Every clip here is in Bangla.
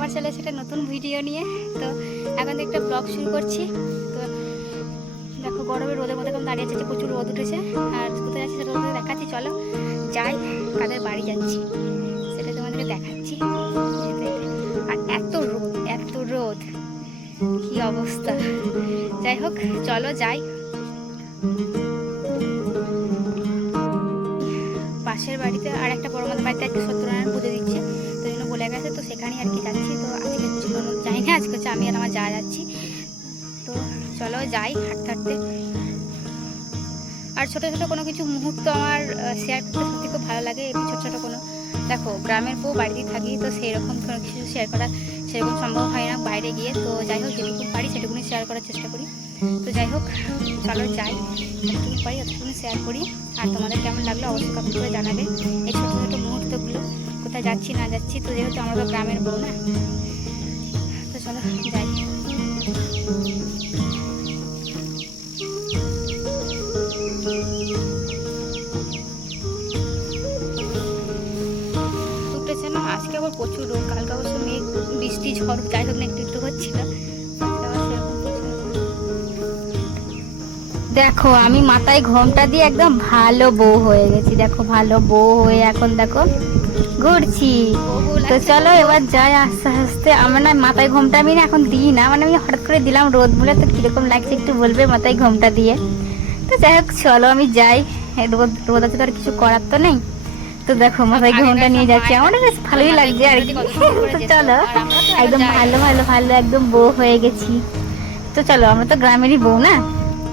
আবার চলে এসেছে নতুন ভিডিও নিয়ে। তো এখন থেকে একটা ব্লগ শুরু করছি। তো দেখো গরমের রোদের মধ্যে এখন দাঁড়িয়ে আছে, প্রচুর রোদ উঠেছে। আর কোথায় যাচ্ছি সেটা তোমাদের দেখাচ্ছি, চলো যাই। কাদের বাড়ি যাচ্ছি সেটা তোমাদেরকে দেখাচ্ছি। আর এত রোদ, এত রোদ, কি অবস্থা। যাই হোক চলো যাই। পাশের বাড়িতে আর একটা বড় মাদের বাড়িতে একটা সত্যনারায়ণ পুজো দিচ্ছে, তো জন্য বলে গেছে, তো সেখানেই আর কি যাচ্ছি। তো আজকে যাই না, আজকে হচ্ছে আমি আর আমার যা যাচ্ছি। তো চলো যাই হাঁটতে হাঁটতে। আর ছোটো ছোটো কোনো কিছু মুহূর্ত আমার শেয়ার করতে সত্যি খুব ভালো লাগে। এমনি ছোটো ছোটো কোনো, দেখো গ্রামের বউ বাড়িতে থাকি, তো সেই রকম কোনো কিছু শেয়ার করা সেরকম সম্ভব হয় না বাইরে গিয়ে। তো যাই হোক যেটুকু পারি সেটুকুনি শেয়ার করার চেষ্টা করি। তো যাই হোক চলো যাই, যতটুকু পারি ততটুকুনি শেয়ার করি। আর তোমাদের কেমন লাগলো অবশ্যই কমেন্ট করে জানাবে এই ছোটো ছোটো মুহূর্তগুলো, কোথায় যাচ্ছি না যাচ্ছি। তো যেহেতু আমরা তো গ্রামের বউ না, তো চলো যাই। উঠেছে না, আজকে আবার প্রচুর রোদ, কালকে অবশ্য মেঘ বৃষ্টি ঝড় যাই হোক না একটু একটু হচ্ছিল। দেখো আমি মাথায় ঘোমটা দিয়ে একদম ভালো বউ হয়ে গেছি। দেখো ভালো বউ হয়ে এখন দেখো ঘুরছি। তো চলো এবার যাই আস্তে আস্তে। আমার না মাথায় ঘোমটা আমি না এখন দিই না, মানে আমি হঠাৎ করে দিলাম রোদ বলে, তো কিরকম লাগছে একটু বলবে মাথায় ঘোমটা দিয়ে। তো যাই হোক চলো আমি যাই, রোদ রোদ আছে তো আর কিছু করার তো নেই। তো দেখো মাথায় ঘোমটা নিয়ে যাচ্ছি, আমার বেশ ভালোই লাগছে আর কি। তো চলো একদম ভালো ভালো ভালো একদম বউ হয়ে গেছি। তো চলো আমরা তো গ্রামেরই বউ না,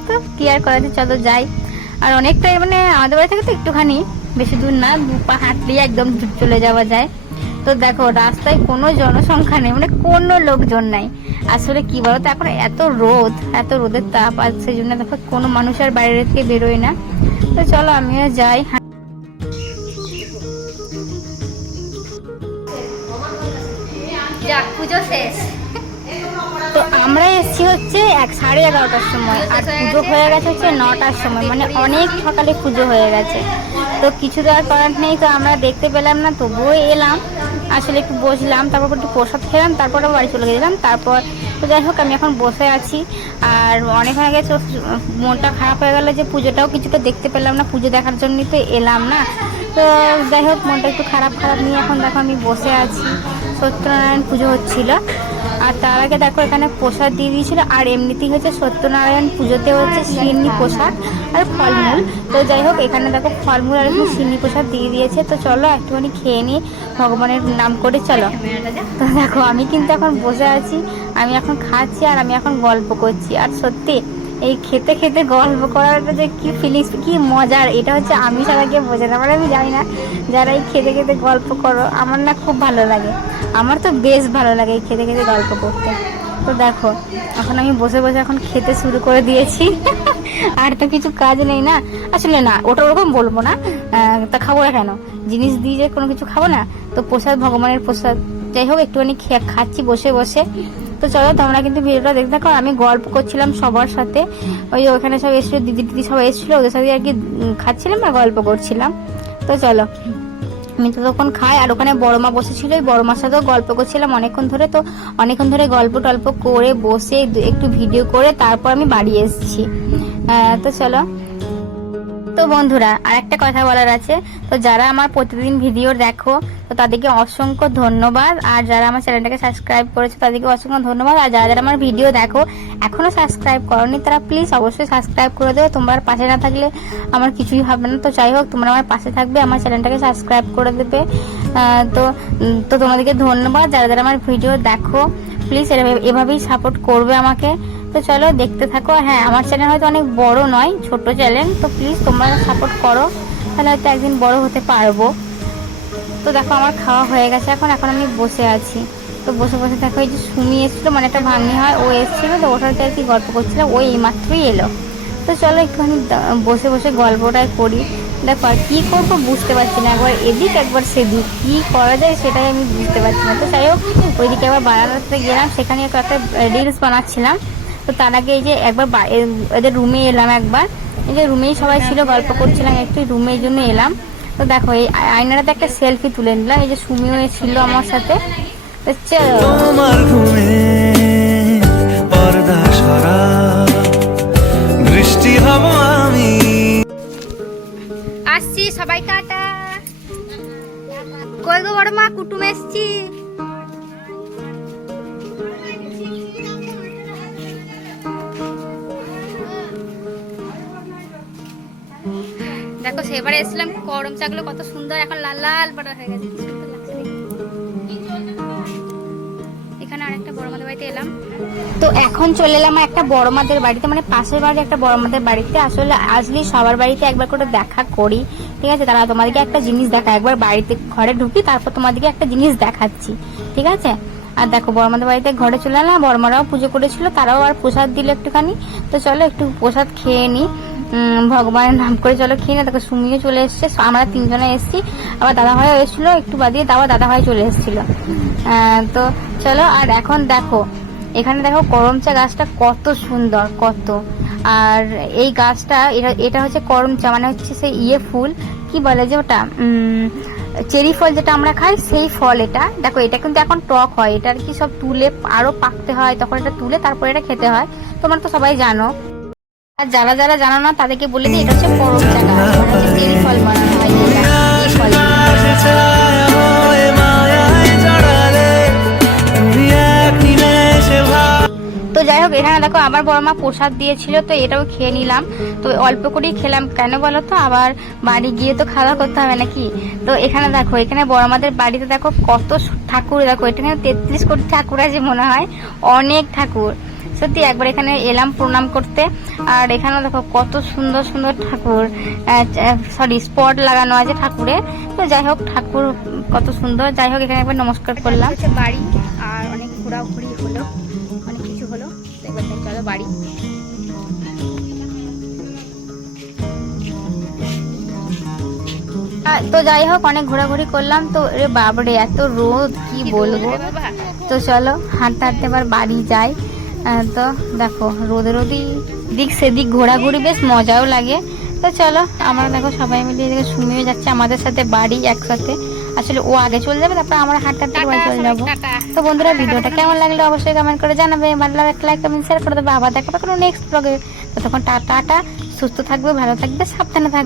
তো কি আর করা যায়, চলো যাই। আর অনেকটাই মানে আমাদের বাড়ি থেকে তো একটুখানি, বেশি দূর না, 2 পা হাঁটলেই একদম চলে যাওয়া যায়। তো দেখো রাস্তায় কোনো জনসংখ্যা নেই, মানে কোনো লোকজন নাই। আসলে কি বলতো এখন এত রোদ, এত রোদের তাপ, আর সেই জন্য দেখো কোনো মানুষ আর বাইরে থেকে বেরোয় না। তো চলো আমিও যাই। পুজো শেষ, তো আমরা এসেছি হচ্ছে 11:30টার সময়, আর পুজো হয়ে গেছে হচ্ছে 9টার সময়, মানে অনেক সকালে পুজো হয়ে গেছে। তো কিছু তো আর করার নেই, তো আমরা দেখতে পেলাম না, তবুও এলাম। আসলে একটু বসলাম, তারপর একটু প্রসাদ খেলাম, তারপর বাড়ি চলে গেলাম। তারপর তো যাই হোক আমি এখন বসে আছি। আর অনেক হয়ে গেছে, মনটা খারাপ হয়ে গেল যে পুজোটাও কিছু তো দেখতে পেলাম না, পুজো দেখার জন্যই তো এলাম না। তো যাই হোক মনটা একটু খারাপ খারাপ নিয়ে এখন দেখো আমি বসে আছি। সত্যনারায়ণ পুজো হচ্ছিল, আর তার আগে দেখো এখানে প্রসাদ দিয়ে দিয়েছিল। আর এমনিতেই হচ্ছে সত্যনারায়ণ পুজোতে হচ্ছে সিন্নি প্রসাদ আর ফলমূল। তো যাই হোক এখানে দেখো ফলমূল আর একটু সিন্নি প্রসাদ দিয়ে দিয়েছে। তো চলো একটুখানি খেয়ে নিই ভগবানের নাম করে, চলো। তো দেখো আমি কিন্তু এখন বসে আছি, আমি এখন খাচ্ছি আর আমি এখন গল্প করছি। আর সত্যি এই খেতে খেতে গল্প করাটা যে কি ফিলিংস, কি মজার, এটা হচ্ছে আমি সবাইকে বোঝে না, মানে আমি জানি না। যারা এই খেতে খেতে গল্প করো, আমার না খুব ভালো লাগে, আমার তো বেশ ভালো লাগে এই খেতে খেতে গল্প করতে। তো দেখো এখন আমি বসে বসে এখন খেতে শুরু করে দিয়েছি। আর তো কিছু কাজ নেই না, আসলে না ওটা ওরকম বলবো না। তা খাবো না কেন, জিনিস দিয়ে যে কোনো কিছু খাবো না? তো প্রসাদ, ভগবানের প্রসাদ। যাই হোক একটুখানি খাচ্ছি বসে বসে। তো চলো তোমরা কিন্তু ভিডিওটা দেখতে থাকো। আমি গল্প করছিলাম সবার সাথে, ওই যে ওখানে সব এসেছিল, দিদি দিদি সবাই এসেছিলো, ওদের সাথে আর কি খাচ্ছিলাম আর গল্প করছিলাম। তো চলো আমি তো তখন খাই, আর ওখানে বড় মা বসেছিল, ওই বড় মার সাথেও গল্প করছিলাম অনেকক্ষণ ধরে। তো অনেকক্ষণ ধরে গল্প টল্প করে বসে একটু ভিডিও করে তারপর আমি বাড়ি এসেছি। তো চলো। তো বন্ধুরা আর একটা কথা বলার আছে, তো যারা আমার প্রতিদিন ভিডিও দেখো তো তাদেরকে অসংখ্য ধন্যবাদ। আর যারা আমার চ্যানেলটাকে সাবস্ক্রাইব করেছে তাদেরকে অসংখ্য ধন্যবাদ। আর যারা যারা আমার ভিডিও দেখো এখনো সাবস্ক্রাইব করোনি, তারা প্লিজ অবশ্যই সাবস্ক্রাইব করে দেবে। তোমরা পাশে না থাকলে আমার কিছুই হবে না। তো যাই হোক তোমরা আমার পাশে থাকবে, আমার চ্যানেলটাকে সাবস্ক্রাইব করে দেবে। তো তো তোমাদেরকে ধন্যবাদ। যারা যারা আমার ভিডিও দেখো প্লিজ এভাবেই সাপোর্ট করবে আমাকে। তো চলো দেখতে থাকো। হ্যাঁ আমার চ্যানেল হয়তো অনেক বড় নয়, ছোট চ্যানেল, তো প্লিজ তোমরা সাপোর্ট করো, তাহলে হয়তো একদিন বড় হতে পারবো। তো দেখো আমার খাওয়া হয়ে গেছে, এখন আমি বসে আছি। তো বসে বসে দেখো এই যে সুমি এসেছিলো, মানে একটা ভাগ্নি হয়, ও এসেছিলো, তো ওটাতে আর কি গল্প করছিলাম, ও এই মাত্রই এলো। তো চলো একটুখানি বসে বসে গল্পটাই করি। দেখো আর কী করবো বুঝতে পারছি না, একবার এদিক একবার সেদিক, কী করা যায় সেটাই আমি বুঝতে পারছি না। তো যাই হোক ওইদিকে একবার বারান্দাতে গেলাম, সেখানে একটা রিলস বানাচ্ছিলাম। তো তার আগে এই যে একবার এদের রুমে এলাম, একবার এই যে রুমেই সবাই ছিল, গল্প করছিলাম একটু, রুমের জন্য এলাম। তো দেখো এই আয়নাটাতে একটা সেলফি তুলে নিলাম, এই যে সুমিও ছিল আমার সাথে। তো তো চলো। তোমার ঘুমে পর্দা সরা, বৃষ্টি হব আমি। আসছি সবাই, টাটা। কই গো বড় মা, কুটুম এসছি। দেখো সেবারে এসেছিলাম, করম চাগুলো কত সুন্দর, এখন লাল লাল পাড়া হয়ে গেছে, কি সুন্দর লাগছে দেখতে। এখানে আরেকটা বড় মাদের বাড়িতে এলাম। তো এখন চলে এলাম একটা বড় মাদের বাড়িতে, মানে পাশের বাড়ি একটা বড় মাদের বাড়িতে। আসলে আসলে সবার বাড়িতে একবার করে দেখা করি, ঠিক আছে? তারা তোমাদেরকে একটা জিনিস দেখা, একবার বাড়িতে ঘরে ঢুকি, তারপর তোমাদেরকে একটা জিনিস দেখাচ্ছি, ঠিক আছে? আর দেখো বড় মাদের বাড়িতে ঘরে চলে এলাম, বড় মারাও পুজো করেছিল, তারাও আর প্রসাদ দিল একটুখানি। তো চলো একটু প্রসাদ খেয়ে নি, ভগবানের নাম করে চলো খেয়ে না। দেখো সুমিও চলে এসছে, আমরা তিনজনে এসেছি, আবার দাদা ভাইও এসেছিলো একটু বাদিয়ে, আবার দাদা ভাই চলে এসেছিল। তো চলো। আর এখন দেখো এখানে দেখো করম চা গাছটা কত সুন্দর, কত। আর এই গাছটা, এটা হচ্ছে করম চা, মানে হচ্ছে সেই ফুল, কি বলে যে ওটা, চেরি ফল যেটা আমরা খাই সেই ফল। এটা দেখো, এটা কিন্তু এখন টক হয়, এটা আর কি সব তুলে আরো পাকতে হয়, তখন এটা তুলে তারপরে এটা খেতে হয়, তোমরা তো সবাই জানো। আর যারা যারা জানো না তাদেরকে বলে দিই, এটা হচ্ছে করম চা গাছ, মানে হচ্ছে চেরি ফল বানানো হয় এই ফল দিয়ে। তো যাই হোক, এখানে দেখো আবার বড় মা প্রসাদ দিয়েছিল, তো এটাও খেয়ে নিলাম। তো অল্প করেই খেলাম, কেন বলো তো, আবার বাড়ি গিয়ে তো খাওয়া করতে হবে নাকি। তো এখানে দেখো, এখানে বড় মাদের বাড়িতে দেখো কত ঠাকুর, দেখো এখানে 33 কোটি ঠাকুর আছে মনে হয়, অনেক ঠাকুর। সত্যি একবার এখানে এলাম প্রণাম করতে। আর এখানে দেখো কত সুন্দর সুন্দর ঠাকুর, সরি স্পট লাগানো আছে ঠাকুরের। তো যাই হোক, ঠাকুর কত সুন্দর। যাই হোক, এখানে একবার নমস্কার করলাম। বাড়ি আর অনেক ঘোরাঘুরি হলো, অনেক কিছু হলো। এবার চলো বাড়ি। তো যাই হোক, অনেক ঘোরাঘুরি করলাম। তো রে বাবরে এত রোদ, কি বলবো। তো চলো হাঁটতে হাঁটতে এবার বাড়ি যাই। তো দেখো রোদে রোদই দিক সেদিক ঘোরাঘুরি বেশ মজাও লাগে। তো চলো, আমরা দেখো সবাই মিলে এদিকে সুমিও যাচ্ছে আমাদের সাথে বাড়ি একসাথে। আসলে ও আগে চলে যাবে, তারপর আমরা হাঁটতে হাঁটতে বাড়ি চলে যাবো। তো বন্ধুরা, ভিডিওটা কেমন লাগলো অবশ্যই কমেন্ট করে জানাবে, ভালো লাগলে একটা লাইক কমেন্ট শেয়ার করে দেবে। আবার দেখাবে কোনো নেক্সট ব্লগে। ততক্ষণ টাটা, সুস্থ থাকবে, ভালো থাকবে, সাবধানে থাকবে।